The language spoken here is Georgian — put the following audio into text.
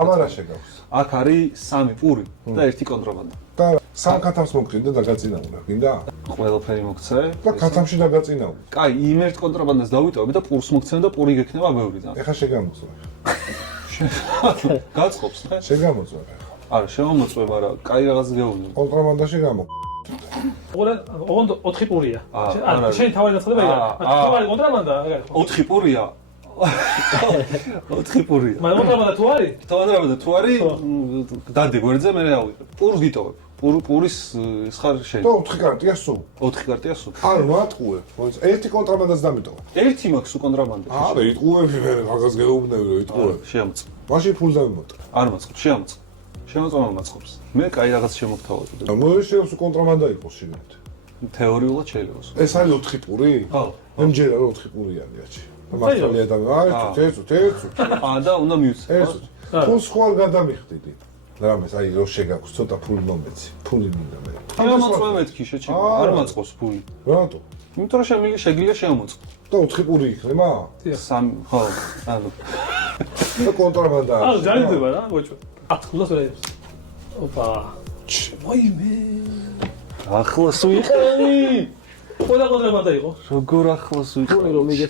ამარა შეგავს. აქ არის 3 პური და 1 კონტრაბანდა. და სამ ქათამს მოგყიდა დაგაწინაურა, გინდა? ყველაფერი მოგცე. და ქათამში დაგაწინაურა. კაი, იმ 1 კონტრაბანდას დავიტოვებ და პურს მოგცემ და პური გექნება ბევრი ძალიან. ეხა შეგამოწვა. გაწყობს ხე? შეგამოწვა ეხა. არა, შემოწმე, მაგრამ კაი რაღაც გეუბნები. კონტრაბანდაში გამო. ოღონდ 4 პურია. არა. შენ თავი დასწრება იგა. თავი კონტრაბანდა, აგარი. 4 პურია. 4 პურია. მაგრამ კონტრაბანდა თუ არის? კონტრაბანდა თუ არის, დადი გვერდზე მე ავიღებ. პურს გიტოვებ. პურის ხარ შენ. და 4 კარტია სულ. 4 კარტია სულ. ანუ მატყუე. ერთი კონტრაბანდას დამიტოვა. ერთი მაქვს კონტრაბანდა. არა, იტყუები მე რაღაც გეუბნები რომ იტყუე. შეამოწმე. მაშინ ფულს დამიმოტა. არ მაწყობს, შეამოწმე. შემოწმება მაწყობს. მე კაი რაღაც შემოგთავაზე. მოიშევს კონტრაბანდა იყოს შიგნით. თეორიულად შეიძლება. ეს არის 4 პური? ხო. მე მჯერა რომ 4 პური არიაჩი. მართალია და აი, თეცუ. და უნდა მივცე. ეს თუ სხვა გადამიხდიდი. რამეს აი რო შეგაქვს ცოტა ფული მომეცი. ფული მინდა მე. შემოწმე მეთქი შეჭება. არ მაწყობს ფული. რატო? იმიტომ რომ შეგიძლია შემოწმე. და 4 პური იქნება? 3 ხო, ანუ და კონტრაბანდა აა, არის. ძალიდება რა, გოჩო. 10 ვერებს. ოპა. მოიმე. ახლოს ვიყავი. ყველა კონტრაბანდა იყო. როგორ ახლოს ვიყავი? რომ მიგე